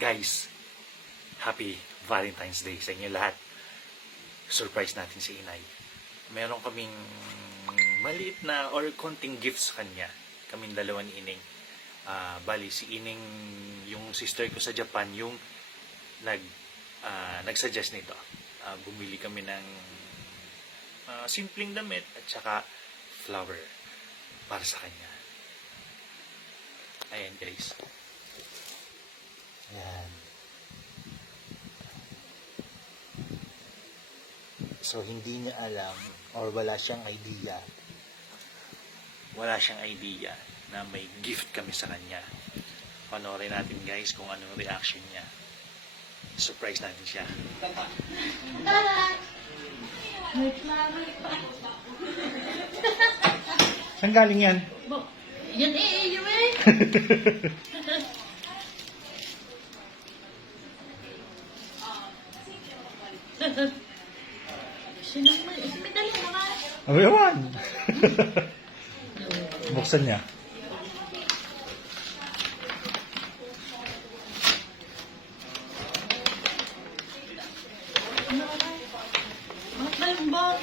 Guys, happy Valentine's Day sa inyo lahat. Surprise natin si Inay. Meron kaming maliit na or konting gifts sa kanya. Kaming dalawa ni Ining. Bali, si Ining, yung sister ko sa Japan, yung nag-suggest nito. Bumili kami ng simpleng damit at saka flower para sa kanya. Ayan guys. Ayan. So, hindi niya alam or wala siyang idea na may gift kami sa kanya. Panoorin natin guys kung anong reaction niya. Surprise natin siya. Saan galing yan? Yan yung Sinumidali naman. Ewan. Buksan niya. Bakit ba yung bag?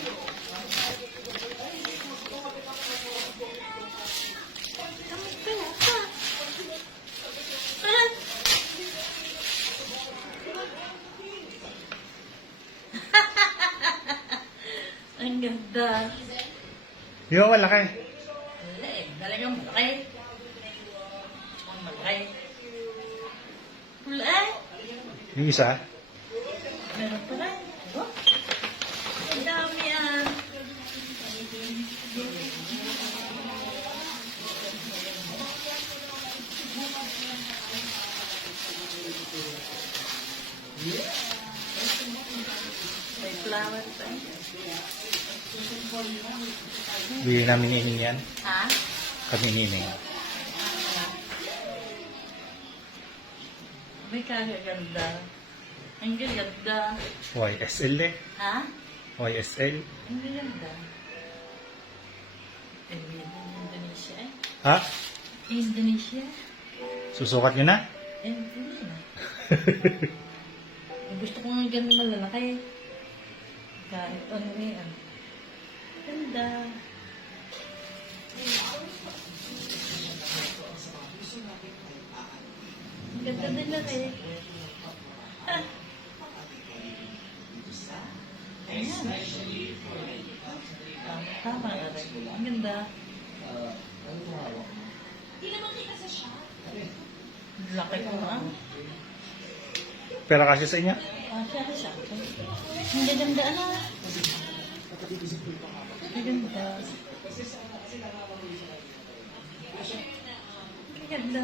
Ang ganda. Di ba malaki? Wala eh. Talagang malaki. Ang malaki. Wala eh. Yung isa? Meron pa rin. Oh. Ang dami ah. May flower pa. Bili namin ni Ining yan. Ha? Kami ni Ining. May kagaganda. Ang gaganda. YSL eh. Ha? YSL. Ang gaganda. Ay, made in Indonesia eh. Ha? Indonesia? Susukat nyo na? Eh, hindi na. Gusto ko nga ganun malalaki. Kahit ano eh. Ganda. Ang ganda nila eh. Ah. Ayan. Tama na rin. Ang ganda. Laki ko na. Pera kasi sa inyo? Siya sa akin. Ang gaganda na. Ang ganda. Ang ganda.